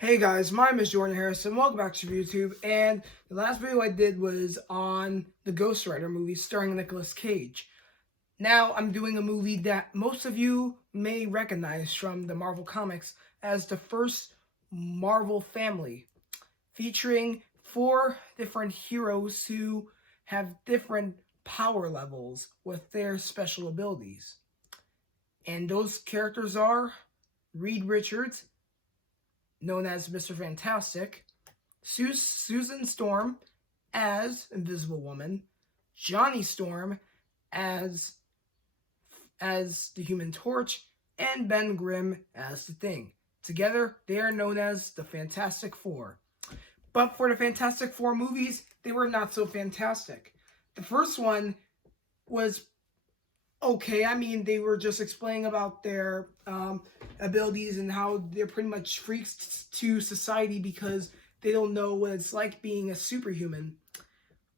Hey guys, my name is Jordan Harrison. Welcome back to YouTube. And the last video I did was on the Ghost Rider movie starring Nicolas Cage. Now I'm doing a movie that most of you may recognize from the Marvel Comics as the first Marvel family, featuring four different heroes who have different power levels with their special abilities. And those characters are Reed Richards, known as Mr. Fantastic, Susan Storm as Invisible Woman, Johnny Storm as the Human Torch, and Ben Grimm as the Thing. Together, they are known as the Fantastic Four. But for the Fantastic Four movies, they were not so fantastic. The first one was okay. I mean, they were just explaining about their abilities and how they're pretty much freaks to society because they don't know what it's like being a superhuman.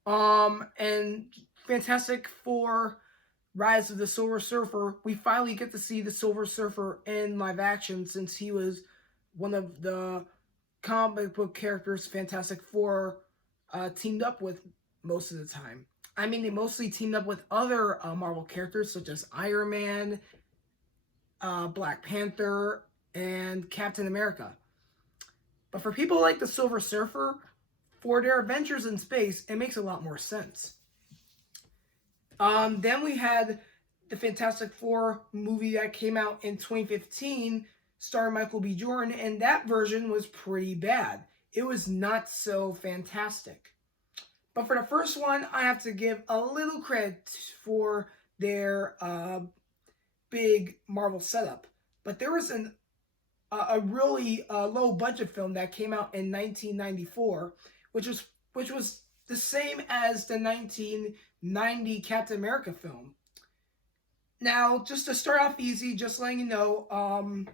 And Fantastic Four Rise of the Silver Surfer, we finally get to see the Silver Surfer in live action since he was one of the comic book characters Fantastic Four teamed up with most of the time. I mean, they mostly teamed up with other Marvel characters such as Iron Man, Black Panther, and Captain America. But for people like the Silver Surfer, for their adventures in space, it makes a lot more sense. Then we had the Fantastic Four movie that came out in 2015, starring Michael B. Jordan, and that version was pretty bad. It was not so fantastic. But for the first one, I have to give a little credit for their big Marvel setup. But there was a really low budget film that came out in 1994, which was the same as the 1990 Captain America film. Now, just to start off easy, just letting you know,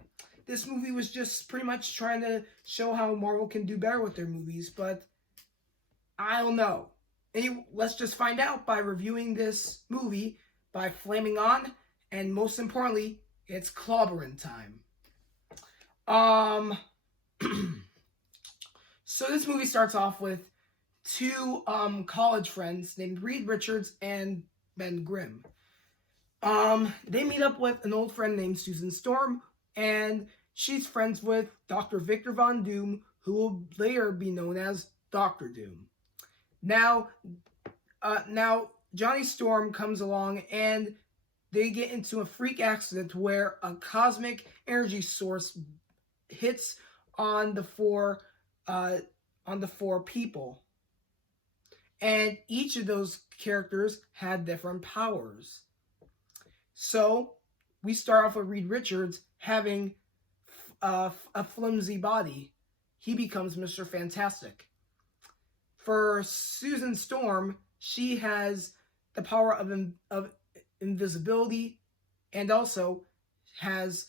this movie was just pretty much trying to show how Marvel can do better with their movies, but I don't know. Let's just find out by reviewing this movie by Flaming On, and most importantly, it's clobbering time. Um, so this movie starts off with two college friends named Reed Richards and Ben Grimm. They meet up with an old friend named Susan Storm, and she's friends with Dr. Victor Von Doom, who will later be known as Doctor Doom. Now Johnny Storm comes along and they get into a freak accident where a cosmic energy source hits on the four people, and each of those characters had different powers. So we start off with Reed Richards having a flimsy body. He becomes Mr. Fantastic. For Susan Storm, she has the power of invisibility and also has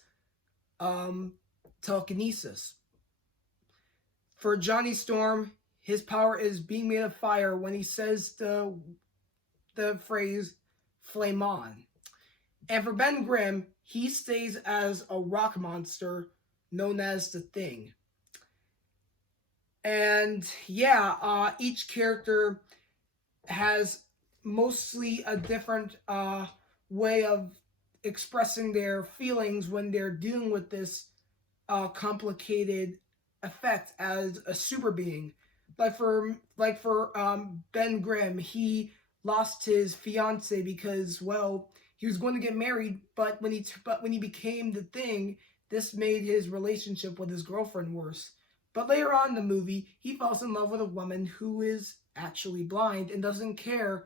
telekinesis. For Johnny Storm, his power is being made of fire when he says the phrase "flame on." And for Ben Grimm, he stays as a rock monster known as the Thing. And yeah, each character has mostly a different way of expressing their feelings when they're dealing with this complicated effect as a super being. For Ben Grimm, he lost his fiance because, well, he was going to get married, but when he became the Thing, this made his relationship with his girlfriend worse. But later on in the movie, he falls in love with a woman who is actually blind and doesn't care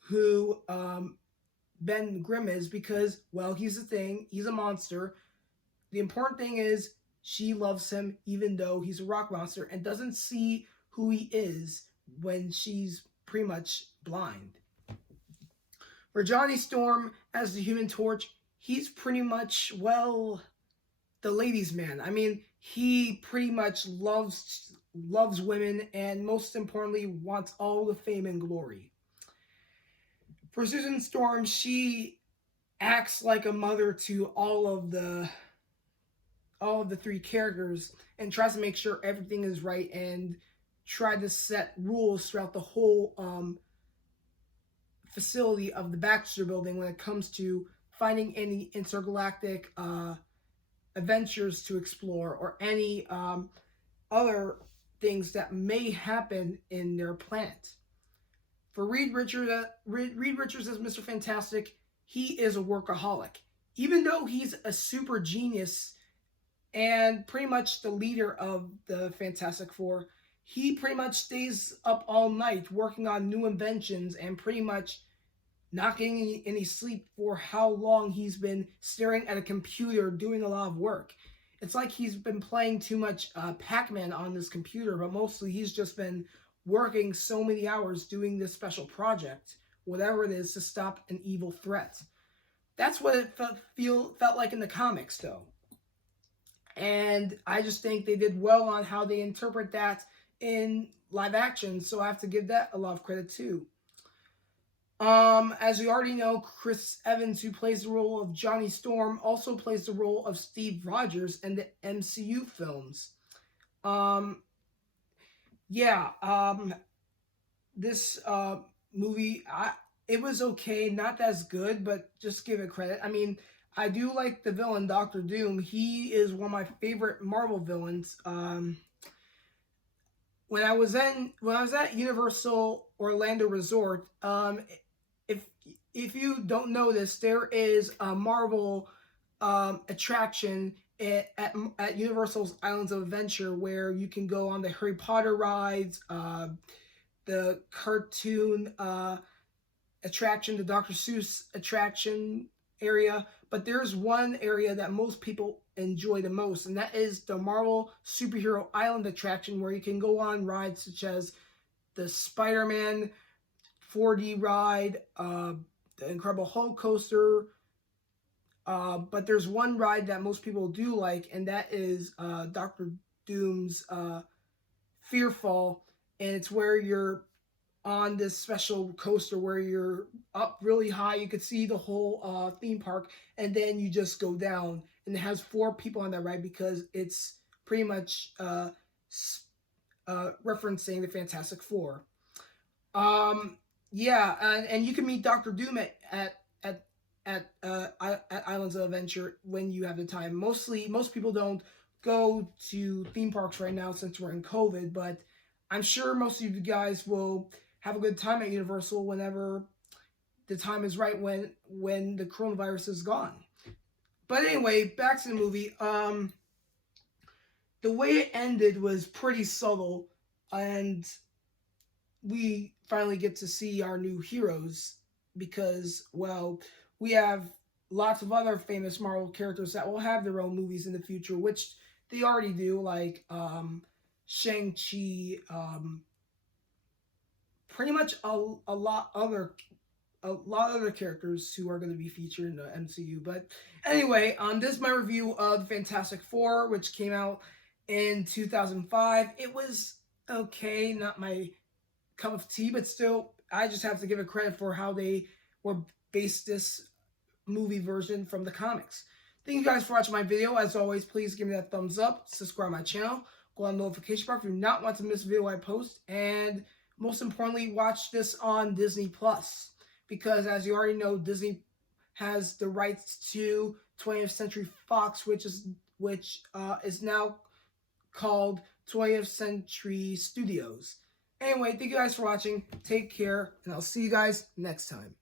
who Ben Grimm is because, well, he's a Thing, he's a monster. The important thing is she loves him even though he's a rock monster and doesn't see who he is when she's pretty much blind. For Johnny Storm as the Human Torch, he's pretty much, well, the ladies' man. I mean, he pretty much loves women and most importantly wants all the fame and glory. For Susan Storm, she acts like a mother to all of the all of the three characters and tries to make sure everything is right and try to set rules throughout the whole facility of the Baxter Building when it comes to finding any intergalactic adventures to explore or any other things that may happen in their planet. For Reed Richards as Mr. Fantastic, he is a workaholic. Even though he's a super genius and pretty much the leader of the Fantastic Four, he pretty much stays up all night working on new inventions and pretty much not getting any sleep for how long he's been staring at a computer doing a lot of work. It's like he's been playing too much Pac-Man on this computer, but mostly he's just been working so many hours doing this special project, whatever it is, to stop an evil threat. That's what it felt like in the comics, though. And I just think they did well on how they interpret that in live action, so I have to give that a lot of credit too. As we already know, Chris Evans, who plays the role of Johnny Storm, also plays the role of Steve Rogers in the MCU films. This movie, it was okay, not as good, but just give it credit. I mean, I do like the villain, Doctor Doom. He is one of my favorite Marvel villains. When I was at Universal Orlando Resort, if you don't know this, there is a Marvel attraction at Universal's Islands of Adventure where you can go on the Harry Potter rides, the cartoon attraction, the Dr. Seuss attraction area, but there's one area that most people enjoy the most, and that is the Marvel Superhero Island attraction, where you can go on rides such as the Spider-Man 4D ride, the Incredible Hulk coaster, but there's one ride that most people do like, and that is Doctor Doom's Fearfall, and it's where you're on this special coaster where you're up really high. You could see the whole theme park, and then you just go down. And it has 4 people on that ride because it's pretty much referencing the Fantastic Four. And you can meet Doctor Doom at Islands of Adventure when you have the time. Most people don't go to theme parks right now since we're in COVID, but I'm sure most of you guys will have a good time at Universal whenever the time is right, when the coronavirus is gone. But anyway, back to the movie. The way it ended was pretty subtle, and we finally get to see our new heroes because, well, we have lots of other famous Marvel characters that will have their own movies in the future, which they already do, like Shang-Chi, pretty much a lot other characters who are going to be featured in the MCU. But anyway, this is my review of the Fantastic Four, which came out in 2005. It was okay, not my cup of tea, but still, I just have to give it credit for how they were based this movie version from the comics. Thank you guys for watching my video. As always, please give me that thumbs up, subscribe to my channel, go on the notification bar if you do not want to miss a video I post, and most importantly, watch this on Disney+. Because as you already know, Disney has the rights to 20th Century Fox, which is now called 20th Century Studios. Anyway, thank you guys for watching. Take care, and I'll see you guys next time.